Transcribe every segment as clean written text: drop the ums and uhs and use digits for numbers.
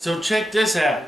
So check this out.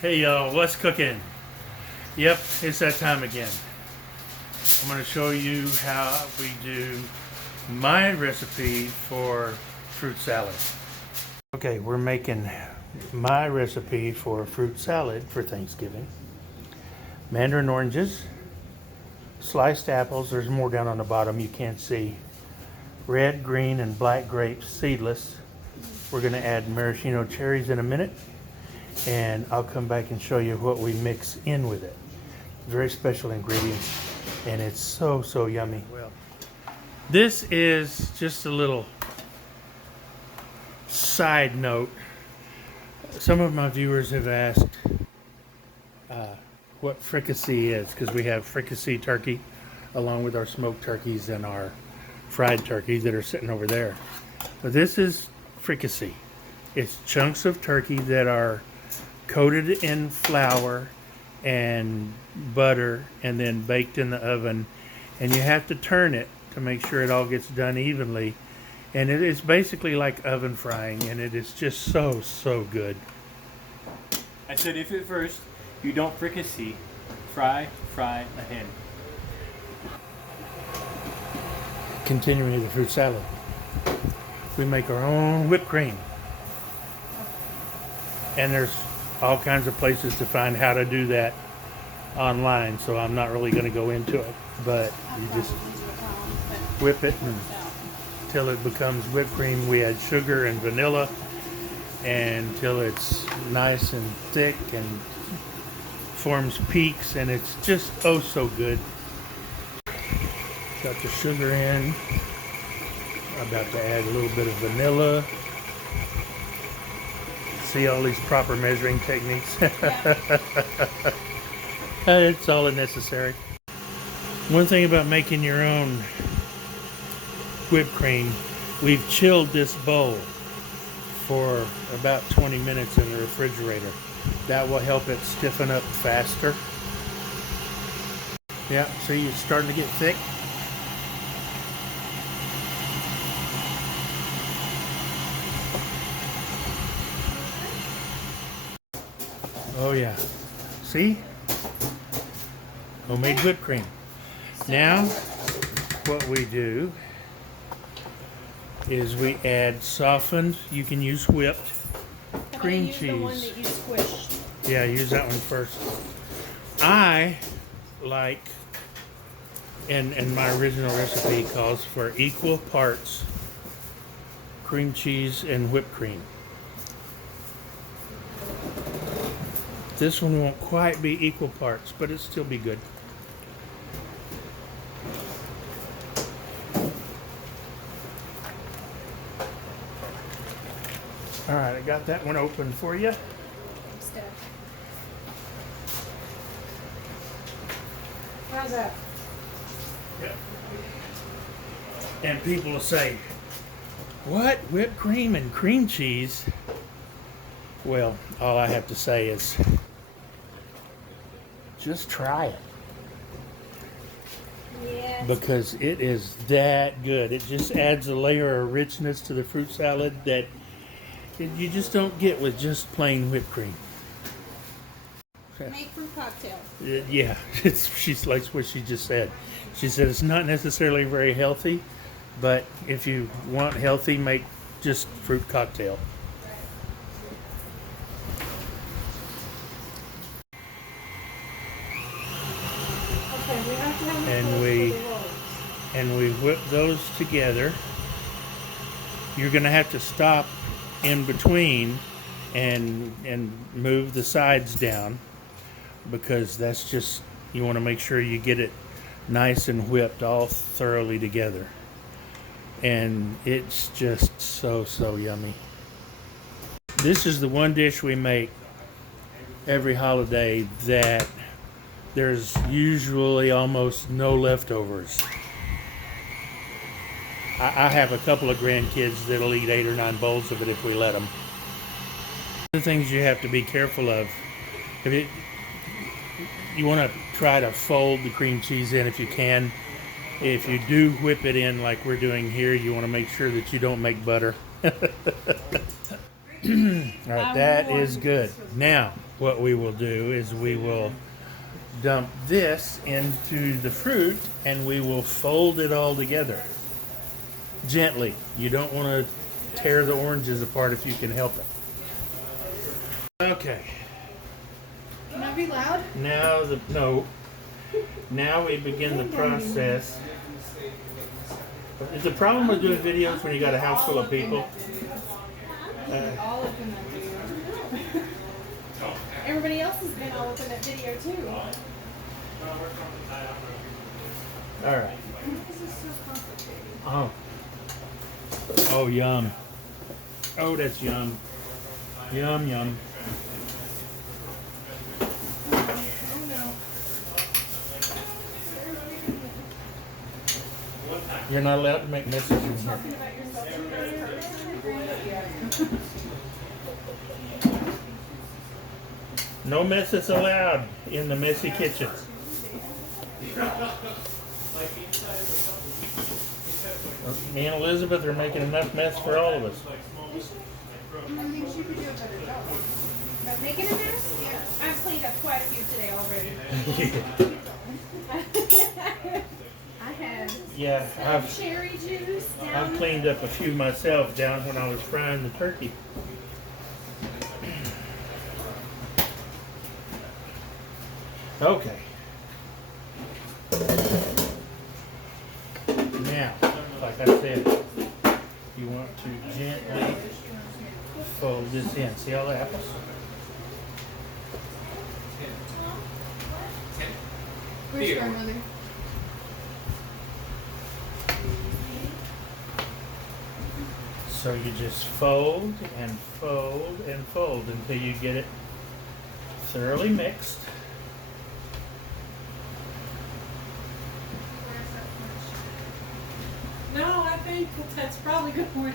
Hey y'all, what's cooking? Yep, it's that time again. I'm going to show you how we do my recipe for fruit salad. Okay, we're making my recipe for fruit salad for Thanksgiving. Mandarin oranges, sliced apples, there's more down on the bottom you can't see. Red, green, and black grapes, seedless. We're going to add maraschino cherries in a minute, and I'll come back and show you what we mix in with it. Very special ingredients, and it's so yummy. Well, this is just a little side note. Some of my viewers have asked what fricassee is, because we have fricassee turkey along with our smoked turkeys and our fried turkeys that are sitting over there. But this is fricassee. It's chunks of turkey that are coated in flour and butter and then baked in the oven, and you have to turn it to make sure it all gets done evenly, and it is basically like oven frying, and it is just so good. I said if at first you don't fricassee, fry ahead. Continuing with the fruit salad, we make our own whipped cream, and there's all kinds of places to find how to do that online, so I'm not really going to go into it, but you just whip it until it becomes whipped cream. We add sugar and vanilla until it's nice and thick and forms peaks, and it's just so good. Got the sugar in. I'm about to add a little bit of vanilla. See all these proper measuring techniques. It's all necessary. One thing about making your own whipped cream, we've chilled this bowl for about 20 minutes in the refrigerator. That will help it stiffen up faster. Yeah, see, it's starting to get thick. Oh yeah, see? Homemade whipped cream. Now, what we do is we add softened, you can use whipped, cream cheese. The one that you squished. Yeah, use that one first. I like, and my original recipe calls for equal parts cream cheese and whipped cream. This one won't quite be equal parts, but it'll still be good. All right, I got that one open for you. How's that? Yeah. And people will say, what? Whipped cream and cream cheese? Well, all I have to say is, just try it. Yes. Because it is that good. It just adds a layer of richness to the fruit salad that you just don't get with just plain whipped cream. Make fruit cocktail. Yeah, she's like what she just said. She said it's not necessarily very healthy, but if you want healthy, make just fruit cocktail. Okay, we have to have and we whip those together. You're going to have to stop in between and move the sides down, because that's just, you want to make sure you get it nice and whipped all thoroughly together. And it's just so yummy. This is the one dish we make every holiday that there's usually almost no leftovers. I have a couple of grandkids that'll eat 8 or 9 bowls of it if we let them. The things you have to be careful of, you want to try to fold the cream cheese in if you can. If you do whip it in like we're doing here, you want to make sure that you don't make butter. All right, that is good. Now, what we will do is we will dump this into the fruit and we will fold it all together. Gently. You don't want to tear the oranges apart if you can help it. Okay. Can I be loud? Now we begin the process. Is the problem with doing videos when you got a house full of people? All up in that video. Everybody else has been all up in that video too. All right. This is so complicated. Oh, yum. Oh, that's yum. Yum, yum. Oh no. You're not allowed to make messes in here. Talking about yourself too much. No messes allowed in the messy kitchen. Me and Elizabeth are making enough mess for all of us. I think she could do a better job. But making a mess? Yeah. I've cleaned up quite a few today already. I have Yeah, some cherry juice I've down. cleaned up a few myself down when I was frying the turkey. Okay. Now, like I said, you want to gently fold this in. See all the apples? Where's grandmother? So you just fold and fold and fold until you get it thoroughly mixed. No, I think that's probably good where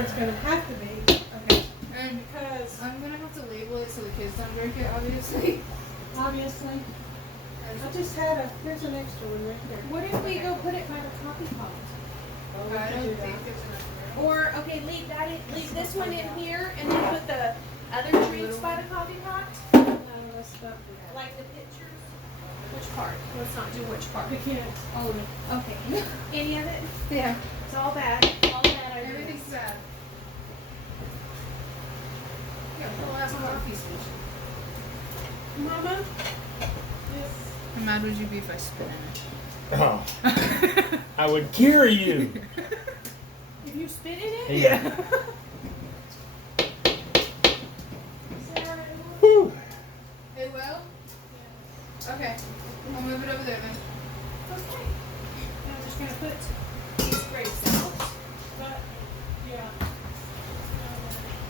it's going to have to be. Okay. And Because I'm gonna have to label it so the kids don't drink it, obviously. obviously, I just had here's an extra one right there. What if we go put it by the coffee pot? Well, we I could don't do think that. there's enough room. Or, okay, leave this one in here and then put the other treats by the coffee pot? No, let's not do that. Like the pictures? Which part? Let's not do which part. We can't. Oh, okay. Any of it? Yeah. It's all bad. All bad ideas. Everything's bad. Yeah, the last coffee station. Mama? Yes. How mad would you be if I spit in it? Oh, I would carry you. If you spit in it? Yeah. Whew. It will? Okay. I'll move it over there then. Okay. Now I'm just gonna put these grapes out. But, yeah.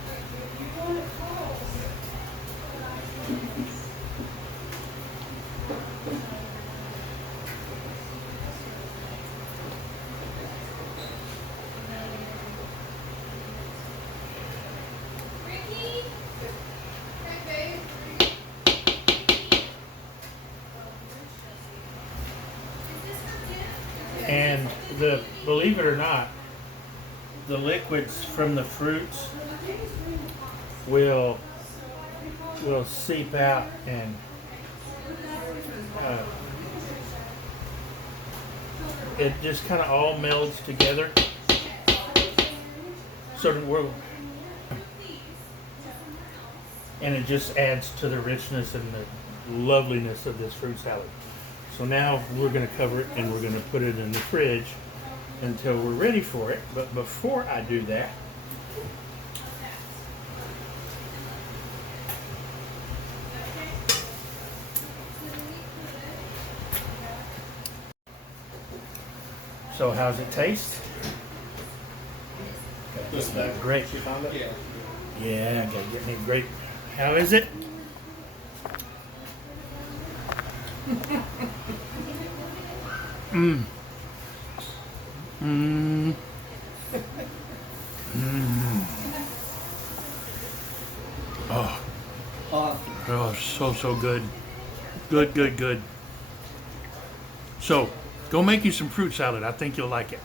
If you want it cold, Ricky? Hey, babe. And believe it or not, the liquids from the fruits will seep out and it just kind of all melds together. And it just adds to the richness and the loveliness of this fruit salad. So now we're going to cover it and we're going to put it in the fridge until we're ready for it. But before I do that, So how's it taste? Great. Yeah, gotta get me great. How is it? Mmm. Mmm. Mmm. Oh. Oh, so good. Good. So, go make you some fruit salad. I think you'll like it.